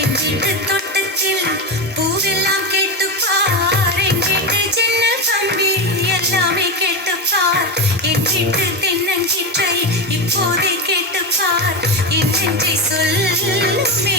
என் வீட்டு தோட்டத்தில் பூவெல்லாம் கேட்டுப்பார், என் வீட்டு ஜன்னல் கம்பி எல்லாமே கேட்டுப்பார், என் வீட்டு தென்னங்கீற்றை இப்போதே கேட்டுப்பார், என் நெஞ்சை சொல்லுமே.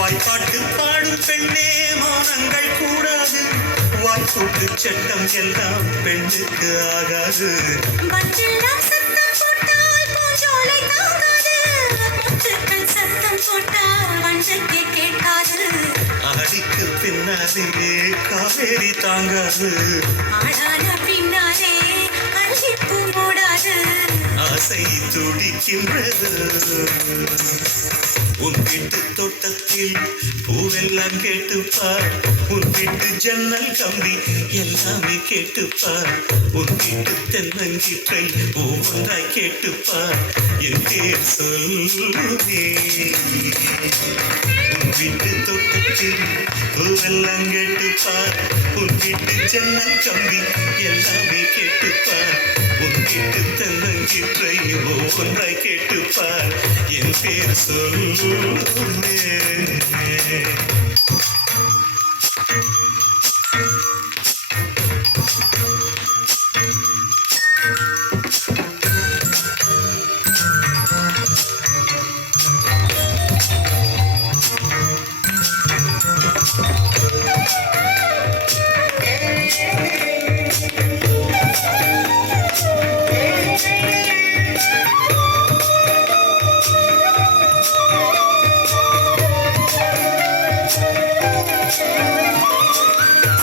வாய்ப்பாட்டு பாடும் பெண்ணே மௌனங்கள் கூடாது, வாய்ப்பூட்டு சட்டம் எல்லாம் பெண்ணுக்கு ஆகாது. மஞ்சள் சத்தம் போட்டால் பூஞ்சோலை தாங்காது, முத்துக்கள் சத்தம் போட்டால் வண்டுக்கே கேட்காது, அடிக்கு பின்னாலே காவேரி தாங்காது, ஆடான பின்னாலே அள்ளிப்பூ மூடாது, ஆசை துடிக்கின்றது. உன் வீட்டு தோட்டத்தில் பூவெல்லாம் கேட்டுப்பார், உன் வீட்டு ஜன்னல் கம்பி எல்லாமே கேட்டுப்பார், உன் வீட்டு தென்னங்கீற்றை ஒவ்வொன்றாய் கேட்டுப்பார், என் பேர் சொல்லுமே. உன் வீட்டு தோட்டத்தில் பூவெல்லாம் கேட்டுப்பார், உன் வீட்டு ஜன்னல் கம்பி எல்லாமே கேட்டுப்பார், உன் வீட்டு தென்னங்கீற்றை ஒவ்வொன்றாய் கேட்டுப்பார், என் பேர் சொல்லுமே.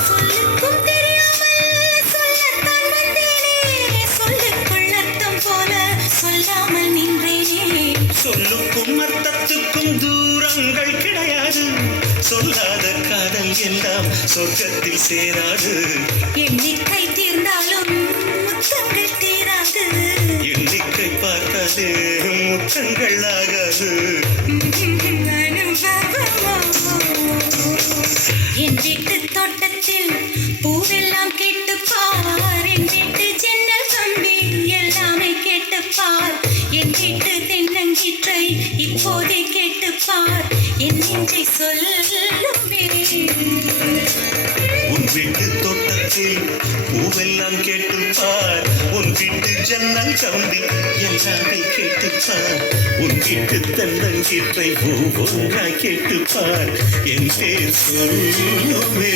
சொல்லுக்கும் தெரியாமல் சொல்லத்தான் வந்தேனே, சொல்லுக்குள் அர்த்தம் போல சொல்லாமல் நின்றேனே. சொல்லுக்கும் அர்த்தத்துக்கும் தூரங்கள் கிடையாது, சொல்லாத காதல் எல்லாம் சொர்க்கத்தில் சேராது. எண்ணிக்கை தீர்ந்தாலும் முத்தங்கள் தீராது, எண்ணிக்கை பார்த்தாலே முத்தங்கள் ஆகாது. என் வீட்டு தோட்டத்தில் பூவெல்லாம் கேட்டுப்பார், என் வீட்டு ஜன்னல் கம்பி எல்லாமே கேட்டுப்பார், என் வீட்டு தென்னங்கீற்றை இப்போதே கேட்டுப்பார், என் நெஞ்சை சொல்லுமே. உன் வீட்டு தோட்டத்தில் பூவெல்லாம் கேட்டுப்பார், உன் வீட்டு ஜன்னல் கம்பி எல்லாமே கேட்டுப்பார், உன் வீட்டு தென்னங்கீற்றை ஒவ்வொன்றாய் கேட்டுப்பார், என் பேர் சொல்லுமே.